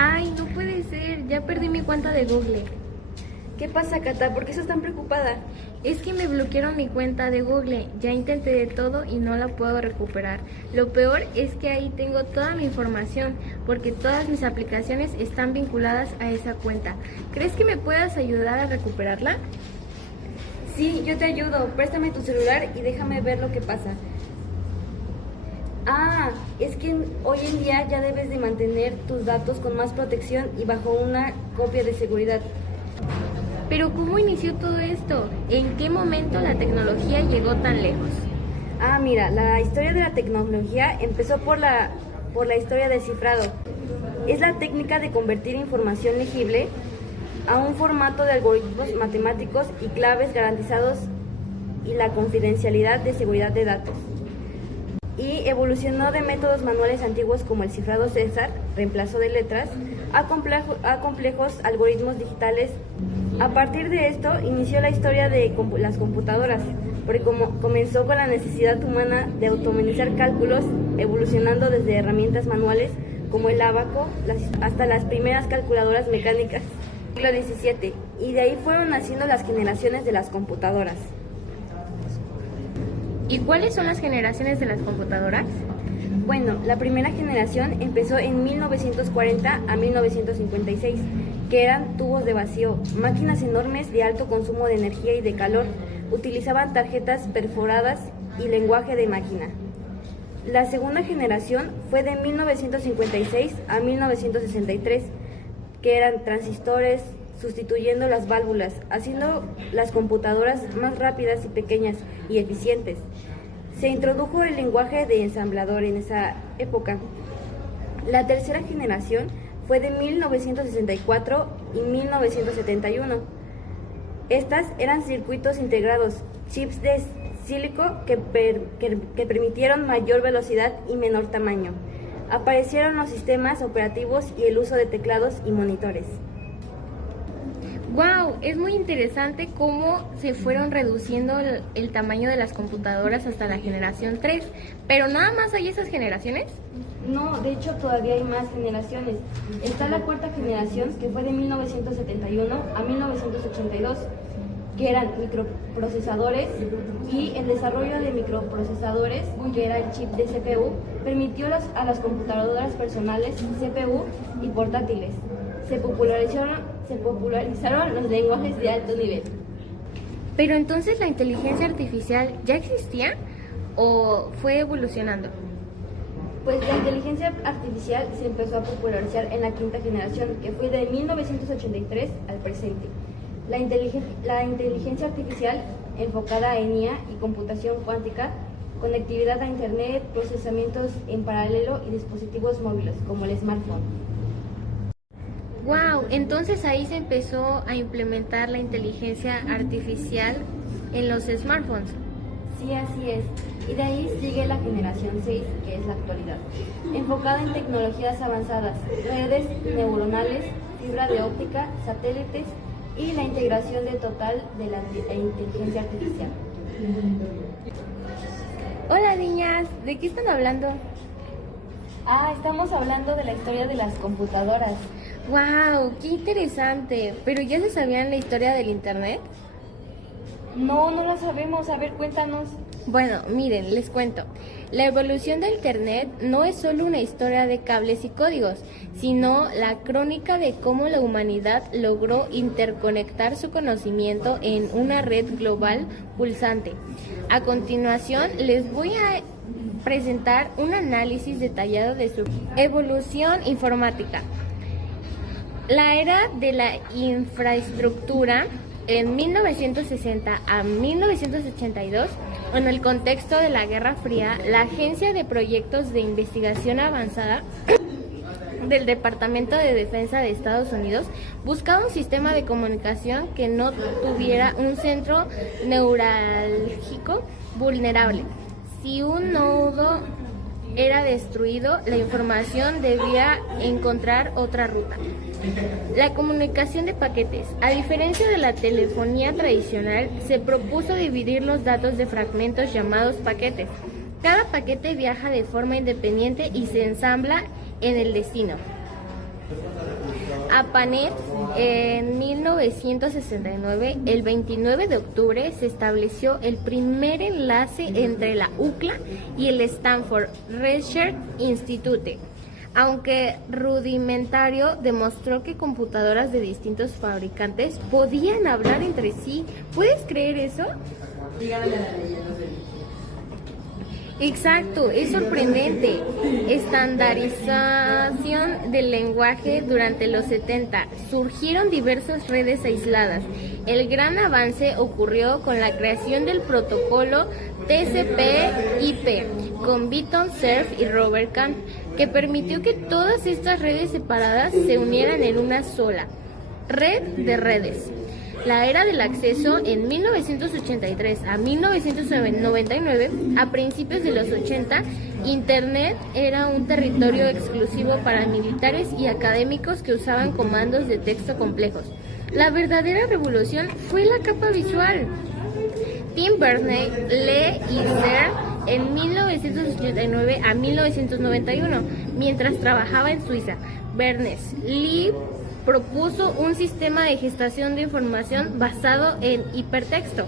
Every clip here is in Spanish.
Ay, no puede ser, ya perdí mi cuenta de Google. ¿Qué pasa, Cata? ¿Por qué estás tan preocupada? Es que me bloquearon mi cuenta de Google, ya intenté de todo y no la puedo recuperar. Lo peor es que ahí tengo toda mi información, porque todas mis aplicaciones están vinculadas a esa cuenta. ¿Crees que me puedas ayudar a recuperarla? Sí, yo te ayudo. Préstame tu celular y déjame ver lo que pasa. Ah, es que hoy en día ya debes de mantener tus datos con más protección y bajo una copia de seguridad. Pero ¿cómo inició todo esto? ¿En qué momento la tecnología llegó tan lejos? Ah, mira, la historia de la tecnología empezó por la historia del cifrado. Es la técnica de convertir información legible a un formato de algoritmos matemáticos y claves garantizados y la confidencialidad de seguridad de datos. Y evolucionó de métodos manuales antiguos como el cifrado César, reemplazo de letras, a complejos algoritmos digitales. A partir de esto inició la historia de las computadoras, porque comenzó con la necesidad humana de automatizar cálculos, evolucionando desde herramientas manuales como el ábaco hasta las primeras calculadoras mecánicas del siglo XVII, y de ahí fueron naciendo las generaciones de las computadoras. ¿Y cuáles son las generaciones de las computadoras? Bueno, la primera generación empezó en 1940 a 1956, que eran tubos de vacío, máquinas enormes de alto consumo de energía y de calor. Utilizaban tarjetas perforadas y lenguaje de máquina. La segunda generación fue de 1956 a 1963, que eran transistores, sustituyendo las válvulas, haciendo las computadoras más rápidas y pequeñas y eficientes. Se introdujo el lenguaje de ensamblador en esa época. La tercera generación fue de 1964 y 1971. Estas eran circuitos integrados, chips de sílico que permitieron mayor velocidad y menor tamaño. Aparecieron los sistemas operativos y el uso de teclados y monitores. ¡Wow! Es muy interesante cómo se fueron reduciendo el tamaño de las computadoras hasta la generación 3. ¿Pero nada más hay esas generaciones? No, de hecho todavía hay más generaciones. Está la cuarta generación, que fue de 1971 a 1982, que eran microprocesadores, y el desarrollo de microprocesadores, que era el chip de CPU, permitió a las computadoras personales, CPU y portátiles. Se popularizaron los lenguajes de alto nivel. ¿Pero entonces la inteligencia artificial ya existía o fue evolucionando? Pues la inteligencia artificial se empezó a popularizar en la quinta generación, que fue de 1983 al presente. La inteligencia artificial enfocada en IA y computación cuántica, conectividad a Internet, procesamientos en paralelo y dispositivos móviles, como el smartphone. ¡Wow! Entonces ahí se empezó a implementar la inteligencia artificial en los smartphones. Sí, así es. Y de ahí sigue la generación 6, que es la actualidad, enfocada en tecnologías avanzadas, redes neuronales, fibra de óptica, satélites y la integración total de la inteligencia artificial. Hola niñas, ¿de qué están hablando? Ah, estamos hablando de la historia de las computadoras. ¡Wow! ¡Qué interesante! ¿Pero ya se sabían la historia del Internet? No, no la sabemos. A ver, cuéntanos. Bueno, miren, les cuento. La evolución del Internet no es solo una historia de cables y códigos, sino la crónica de cómo la humanidad logró interconectar su conocimiento en una red global pulsante. A continuación, les voy a presentar un análisis detallado de su evolución informática. La era de la infraestructura en 1960 a 1982, en el contexto de la Guerra Fría, la Agencia de Proyectos de Investigación Avanzada del Departamento de Defensa de Estados Unidos buscaba un sistema de comunicación que no tuviera un centro neurálgico vulnerable. Si un nodo era destruido, la información debía encontrar otra ruta. La comunicación de paquetes. A diferencia de la telefonía tradicional, se propuso dividir los datos de fragmentos llamados paquetes. Cada paquete viaja de forma independiente y se ensambla en el destino. ARPANET en 1969, el 29 de octubre, se estableció el primer enlace entre la UCLA y el Stanford Research Institute. Aunque rudimentario, demostró que computadoras de distintos fabricantes podían hablar entre sí. ¿Puedes creer eso? Exacto, es sorprendente. Estandarización del lenguaje durante los 70. Surgieron diversas redes aisladas. El gran avance ocurrió con la creación del protocolo TCP/IP con Beaton Cerf y Robert Kahn, que permitió que todas estas redes separadas se unieran en una sola red de redes. La era del acceso en 1983 a 1999, a principios de los 80, Internet era un territorio exclusivo para militares y académicos que usaban comandos de texto complejos. La verdadera revolución fue la capa visual. Tim Berners-Lee y CERN en 1989 a 1991, mientras trabajaba en Suiza. Berners-Lee propuso un sistema de gestación de información basado en hipertexto.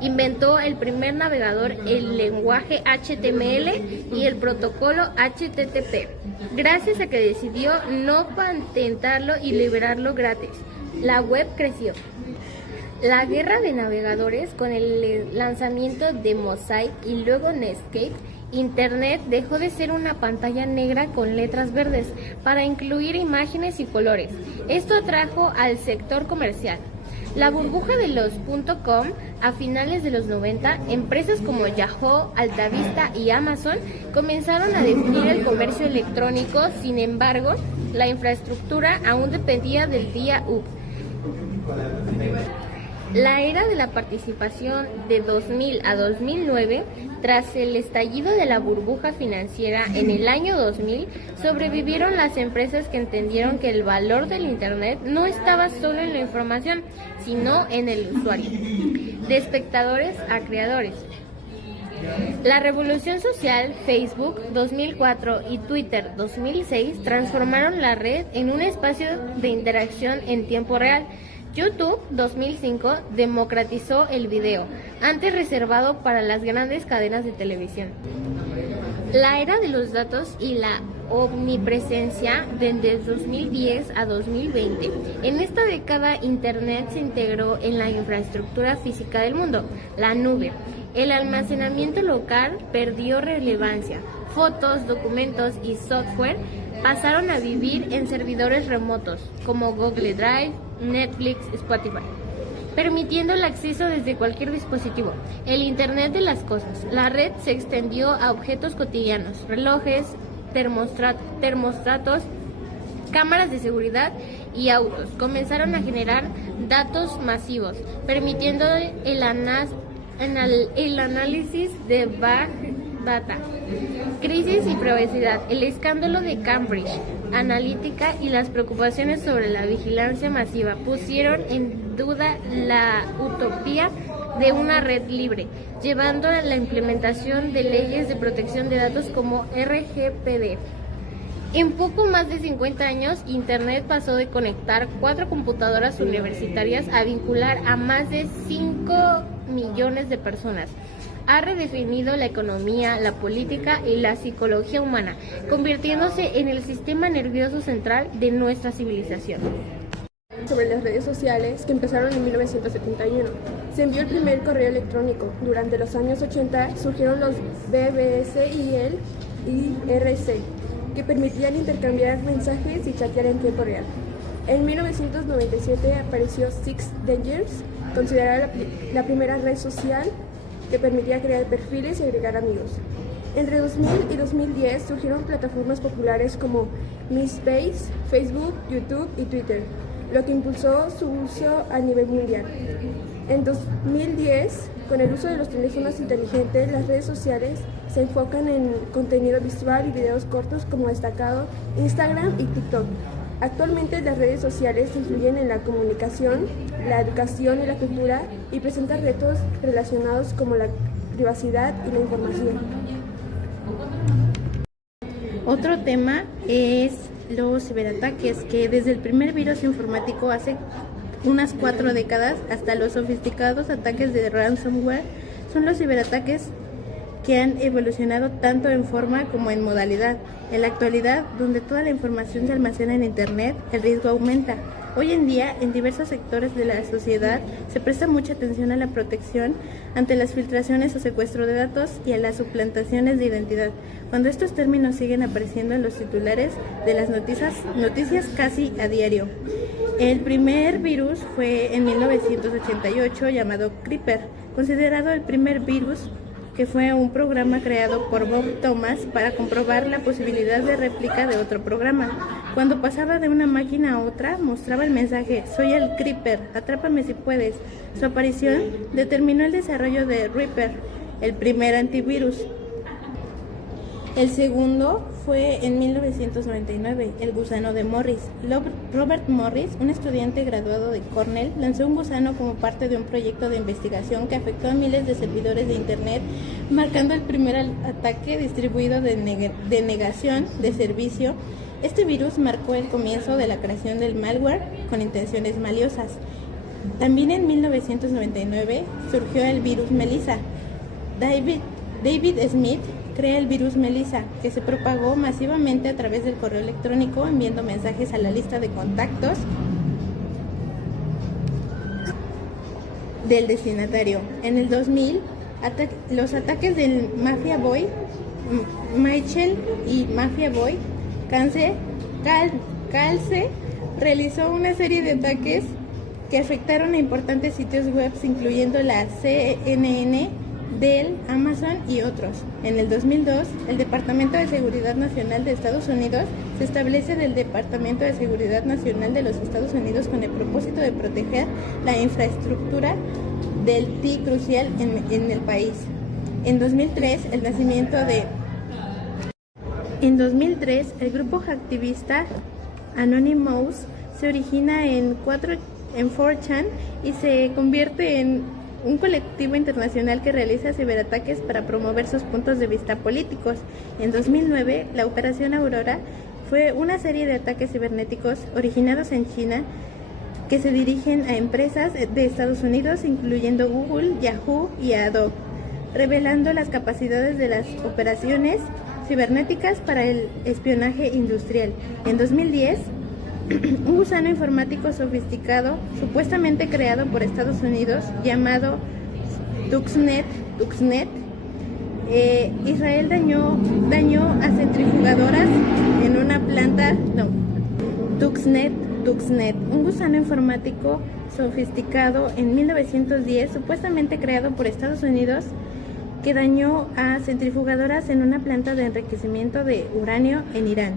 Inventó el primer navegador, el lenguaje HTML y el protocolo HTTP, gracias a que decidió no patentarlo y liberarlo gratis. La web creció. La guerra de navegadores, con el lanzamiento de Mosaic y luego Netscape, Internet dejó de ser una pantalla negra con letras verdes para incluir imágenes y colores. Esto atrajo al sector comercial. La burbuja de los .com a finales de los 90, empresas como Yahoo, Altavista y Amazon comenzaron a definir el comercio electrónico. Sin embargo, la infraestructura aún dependía del día U. La era de la participación de 2000 a 2009, tras el estallido de la burbuja financiera en el año 2000, sobrevivieron las empresas que entendieron que el valor del Internet no estaba solo en la información, sino en el usuario. De espectadores a creadores. La revolución social, Facebook 2004 y Twitter 2006 transformaron la red en un espacio de interacción en tiempo real. YouTube 2005 democratizó el video, antes reservado para las grandes cadenas de televisión. La era de los datos y la omnipresencia desde 2010 a 2020. En esta década, Internet se integró en la infraestructura física del mundo, la nube. El almacenamiento local perdió relevancia. Fotos, documentos y software pasaron a vivir en servidores remotos, como Google Drive, Netflix, Spotify, permitiendo el acceso desde cualquier dispositivo. El Internet de las cosas. La red se extendió a objetos cotidianos, relojes, termostatos, cámaras de seguridad y autos. Comenzaron a generar datos masivos, permitiendo el análisis de Big Data. Crisis y privacidad. El escándalo de Cambridge Analytica y las preocupaciones sobre la vigilancia masiva pusieron en duda la utopía de una red libre, llevando a la implementación de leyes de protección de datos como RGPD. En poco más de 50 años, Internet pasó de conectar 4 computadoras universitarias a vincular a más de 5 millones de personas. Ha redefinido la economía, la política y la psicología humana, convirtiéndose en el sistema nervioso central de nuestra civilización. Sobre las redes sociales, que empezaron en 1971. Se envió el primer correo electrónico. Durante los años 80 surgieron los BBS y el IRC, que permitían intercambiar mensajes y chatear en tiempo real. En 1997 apareció Six Dangers, considerada la primera red social que permitía crear perfiles y agregar amigos. Entre 2000 y 2010 surgieron plataformas populares como MySpace, Facebook, YouTube y Twitter, lo que impulsó su uso a nivel mundial. En 2010, con el uso de los teléfonos inteligentes, las redes sociales se enfocan en contenido visual y videos cortos como destacado Instagram y TikTok. Actualmente las redes sociales influyen en la comunicación, la educación y la cultura y presentan retos relacionados como la privacidad y la información. Otro tema es los ciberataques, que desde el primer virus informático hace unas 4 décadas hasta los sofisticados ataques de ransomware, son los ciberataques que han evolucionado tanto en forma como en modalidad. En la actualidad, donde toda la información se almacena en Internet, el riesgo aumenta. Hoy en día, en diversos sectores de la sociedad, se presta mucha atención a la protección ante las filtraciones o secuestro de datos y a las suplantaciones de identidad, cuando estos términos siguen apareciendo en los titulares de las noticias casi a diario. El primer virus fue en 1988 llamado Creeper, considerado el primer virus, que fue un programa creado por Bob Thomas para comprobar la posibilidad de réplica de otro programa. Cuando pasaba de una máquina a otra, mostraba el mensaje: "Soy el Creeper, atrápame si puedes". Su aparición determinó el desarrollo de Reaper, el primer antivirus. El segundo fue en 1999, el gusano de Morris. Robert Morris, un estudiante graduado de Cornell, lanzó un gusano como parte de un proyecto de investigación que afectó a miles de servidores de Internet, marcando el primer ataque distribuido de negación de servicio. Este virus marcó el comienzo de la creación del malware con intenciones maliciosas. También en 1999 surgió el virus Melissa. David Smith crea el virus Melissa, que se propagó masivamente a través del correo electrónico, enviando mensajes a la lista de contactos del destinatario. En el 2000, los ataques del Mafia Boy, Michael y Mafia Boy, Calce realizó una serie de ataques que afectaron a importantes sitios web, incluyendo la CNN, Dell, Amazon y otros. En el 2002, el Departamento de Seguridad Nacional de Estados Unidos se establece del Departamento de Seguridad Nacional de los Estados Unidos con el propósito de proteger la infraestructura del TI crucial en el país. En 2003, el grupo activista Anonymous se origina en 4chan y se convierte en un colectivo internacional que realiza ciberataques para promover sus puntos de vista políticos. En 2009, la Operación Aurora fue una serie de ataques cibernéticos originados en China que se dirigen a empresas de Estados Unidos, incluyendo Google, Yahoo y Adobe, revelando las capacidades de las operaciones cibernéticas para el espionaje industrial. En 2010, un gusano informático sofisticado, supuestamente creado por Estados Unidos, llamado Stuxnet, Israel dañó a centrifugadoras en una planta. Stuxnet, un gusano informático sofisticado en 1910, supuestamente creado por Estados Unidos, que dañó a centrifugadoras en una planta de enriquecimiento de uranio en Irán.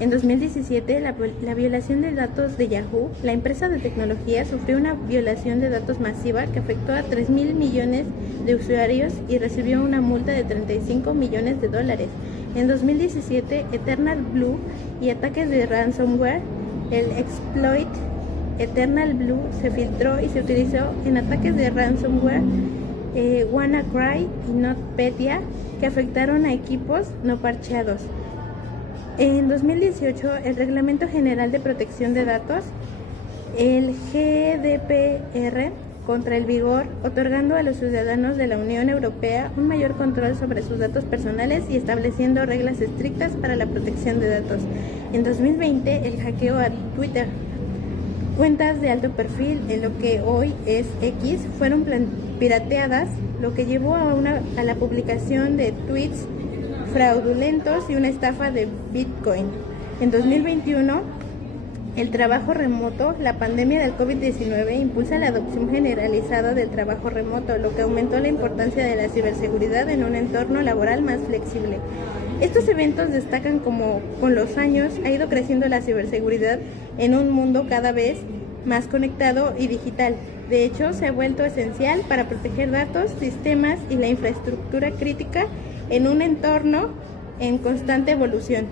En 2017, la violación de datos de Yahoo, la empresa de tecnología, sufrió una violación de datos masiva que afectó a 3.000 millones de usuarios y recibió una multa de $35 millones. En 2017, Eternal Blue y ataques de ransomware. El exploit Eternal Blue se filtró y se utilizó en ataques de ransomware WannaCry y NotPetya, que afectaron a equipos no parcheados. En 2018, el Reglamento General de Protección de Datos, el GDPR, contra el vigor, otorgando a los ciudadanos de la Unión Europea un mayor control sobre sus datos personales y estableciendo reglas estrictas para la protección de datos. En 2020, el hackeo a Twitter. Cuentas de alto perfil en lo que hoy es X fueron pirateadas, lo que llevó a la publicación de tweets fraudulentos y una estafa de Bitcoin. En 2021, el trabajo remoto, la pandemia del COVID-19 impulsa la adopción generalizada del trabajo remoto, lo que aumentó la importancia de la ciberseguridad en un entorno laboral más flexible. Estos eventos destacan como con los años ha ido creciendo la ciberseguridad en un mundo cada vez más conectado y digital. De hecho, se ha vuelto esencial para proteger datos, sistemas y la infraestructura crítica en un entorno en constante evolución.